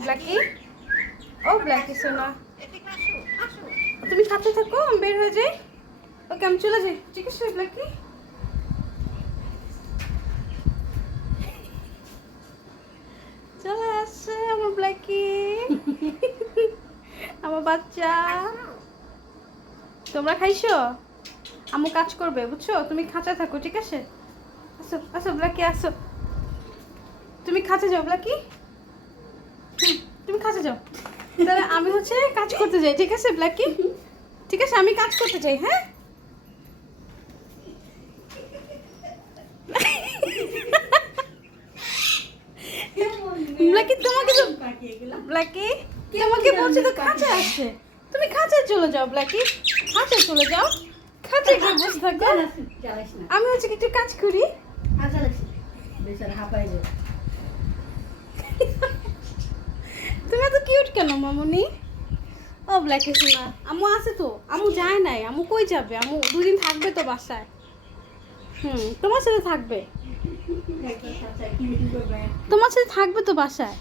Blackie, ও Blackie সোনা, তুমি সাথে থাকো, আমি বের হয়ে যাই। ওকে, আমি চলে যাই। ঠিক আছে ব্ল্যাকি? চলে আসছে আমার ব্ল্যাকি, আমার বাচ্চা। তোমরা খাইছো? আম্মু কাজ করবে, বুঝছো? তুমি খাঁচা থাকো, ঠিক আছে? আসো আসো ব্ল্যাকি, আসো। তুমি খাঁচা যাও ব্ল্যাকি। তুমি খাঁচা যাও। তাহলে আমি হচ্ছে কাজ করতে যাই, ঠিক আছে ব্ল্যাকি? ঠিক আছে, আমি কাজ করতে চাই। হ্যাঁ, ব্ল্যাকি তোমাকে তো, ব্ল্যাকি তোমাকে বলছি তো খাঁচা আছে, তুমি খাঁচায় চলে যাও ব্ল্যাকি, খাঁচায় চলে যাও, খাঁচায় গিয়ে বসে থাকো। আমি হচ্ছে একটু কাজ করি। তুমি এত কিউট কেন মামুনি? ও ব্ল্যাকি শোনা, আম্মু আছে তো, আম্মু যায় নাই। আম্মু কই যাবে? আম্মু দুদিন থাকবে তো বাসায়। তোমার সাথে থাকবে, তোমার সাথে থাকবে তো বাসায়।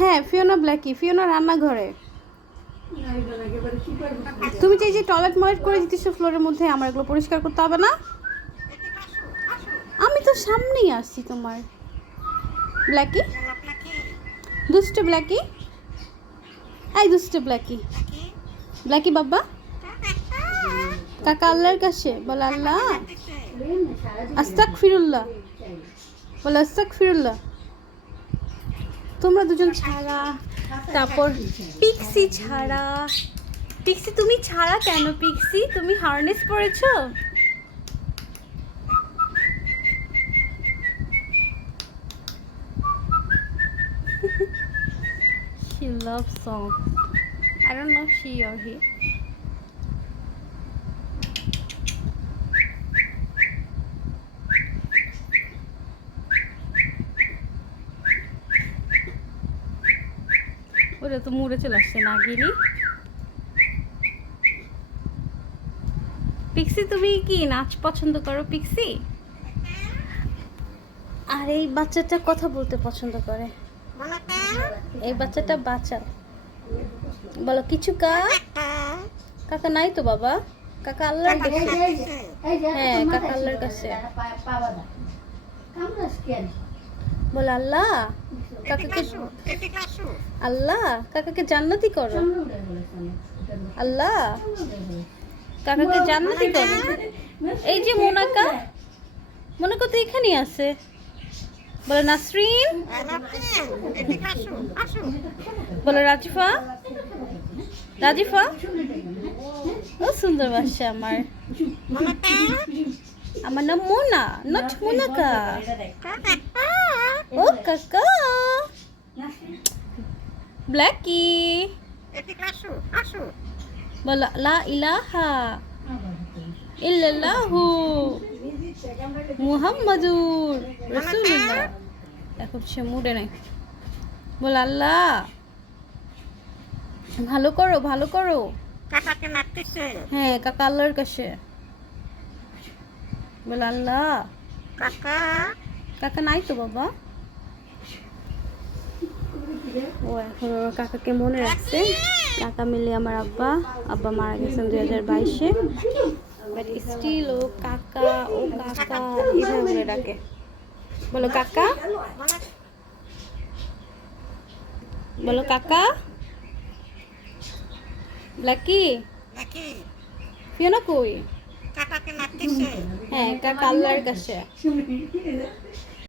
হ্যাঁ, ফিওনা ব্ল্যাকি, ফিওনা রান্নাঘরে। তুমি যে এই যে টয়লেট ময়লেট করে দিতেছো ফ্লোরের মধ্যে, আমার এগুলো পরিষ্কার করতে হবে না? আমি তো সামনেই আসছি তোমার। ব্ল্যাকি, দুষ্ট ব্ল্যাকি, এই দুষ্ট ব্ল্যাকি, ব্ল্যাকি বাবা। কাকা আল্লাহর কাছে বল আল্লাহ, আস্তাগফিরুল্লাহ, বল আস্তাগফিরুল্লাহ। তোমরা দুজন ছাড়া, তারপর পিক্সি ছাড়া। পিক্সি তুমি ছাড়া কেন? পিক্সি তুমি harness পরেছো? She loves song. I don't know if she or he. ওরা তো মুড়ে চলে আসছে না গিরি। পিক্সি তুমি কি নাচ পছন্দ করো পিক্সি? আর এই বাচ্চাটা কথা বলতে পছন্দ করে। এই বাচ্চাটা বাচ্চা বলো কিছু কাকা নাই তো বাবা, কাকা আল্লাহর কাছে। হ্যাঁ, কাকা আল্লাহর কাছে। বল আল্লাহ কাকাকে, আল্লাহ কাকাকে জান্নাতি করো, আল্লাহ কাকাকে জান্নাতি করো। এই যে মোনাকা, মোনাকা তো এখানেই আছে। বলো নাসরিন, বলো রাজিফা, রাজিফা। ও সুন্দর বাসা আমার, আমার নাম মোনা, নট মোনাকা। ও কাকা ব্ল্যাকি, বলো লা ইলাহা ইল্লাল্লাহু মুহাম্মাদুর রাসূলুল্লাহ। এখন সে মুডে নাই। বল আল্লাহ ভালো করো, ভালো করো। কাকাকে মারতেছে। হ্যাঁ, কাকা আল্লাহর কাছে। বল আল্লাহ কাকা, কাকা নাই তো বাবা। ও এখন ওর কাকাকে মনে রাখছে। কাকা মিলে আমার আব্বা, আব্বা মারা গেছেন 2022-এ। বাট স্টিল ও কাকা, ও কাকা এভাবে ডাকে। বলো কাকা, বলো কাকা। ব্ল্যাকি, ফিওনা কই? কাকাকে মারতেছে। হ্যাঁ, কাকা আল্লাহর কাছে।